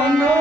Oh no.